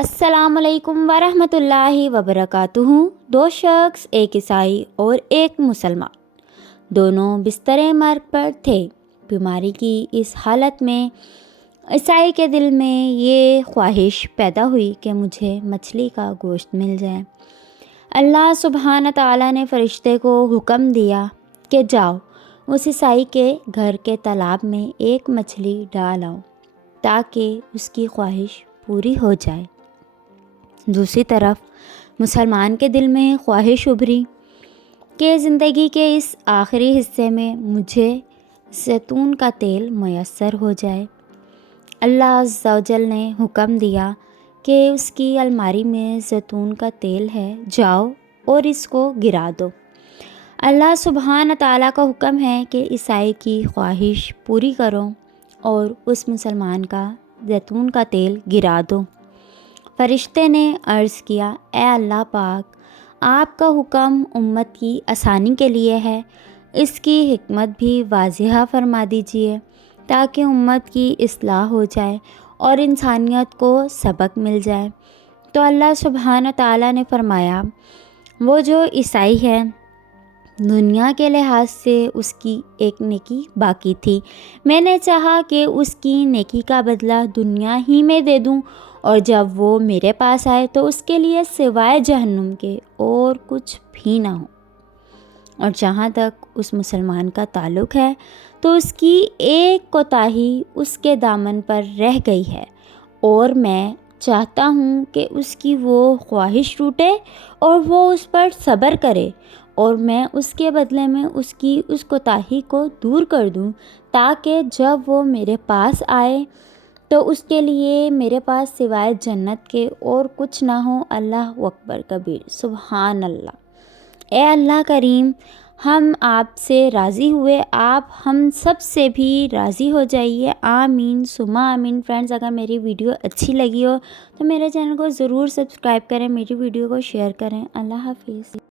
السلام علیکم ورحمۃ اللہ وبرکاتہ۔ دو شخص، ایک عیسائی اور ایک مسلمان، دونوں بستر مرگ پر تھے۔ بیماری کی اس حالت میں عیسائی کے دل میں یہ خواہش پیدا ہوئی کہ مجھے مچھلی کا گوشت مل جائے۔ اللہ سبحانہ تعالیٰ نے فرشتے کو حکم دیا کہ جاؤ اس عیسائی کے گھر کے تالاب میں ایک مچھلی ڈال آؤ تاکہ اس کی خواہش پوری ہو جائے۔ دوسری طرف مسلمان کے دل میں خواہش ابھری کہ زندگی کے اس آخری حصے میں مجھے زیتون کا تیل میسر ہو جائے۔ اللہ عز و جل نے حکم دیا کہ اس کی الماری میں زیتون کا تیل ہے، جاؤ اور اس کو گرا دو۔ اللہ سبحانہ تعالیٰ کا حکم ہے کہ عیسائی کی خواہش پوری کرو اور اس مسلمان کا زیتون کا تیل گرا دو۔ فرشتے نے عرض کیا، اے اللہ پاک، آپ کا حکم امت کی آسانی کے لیے ہے، اس کی حکمت بھی واضح فرما دیجیے تاکہ امت کی اصلاح ہو جائے اور انسانیت کو سبق مل جائے۔ تو اللہ سبحانہ تعالیٰ نے فرمایا، وہ جو عیسائی ہے دنیا کے لحاظ سے اس کی ایک نیکی باقی تھی، میں نے چاہا کہ اس کی نیکی کا بدلہ دنیا ہی میں دے دوں، اور جب وہ میرے پاس آئے تو اس کے لیے سوائے جہنم کے اور کچھ بھی نہ ہو۔ اور جہاں تک اس مسلمان کا تعلق ہے تو اس کی ایک کوتاہی اس کے دامن پر رہ گئی ہے، اور میں چاہتا ہوں کہ اس کی وہ خواہش ٹوٹے اور وہ اس پر صبر کرے، اور میں اس کے بدلے میں اس کی اس کوتاہی کو دور کر دوں تاکہ جب وہ میرے پاس آئے تو اس کے لیے میرے پاس سوائے جنت کے اور کچھ نہ ہو۔ اللہ اکبر کبیر، سبحان اللہ۔ اے اللہ کریم، ہم آپ سے راضی ہوئے، آپ ہم سب سے بھی راضی ہو جائیے، آمین ثم آمین۔ فرینڈز، اگر میری ویڈیو اچھی لگی ہو تو میرے چینل کو ضرور سبسکرائب کریں، میری ویڈیو کو شیئر کریں۔ اللہ حافظ۔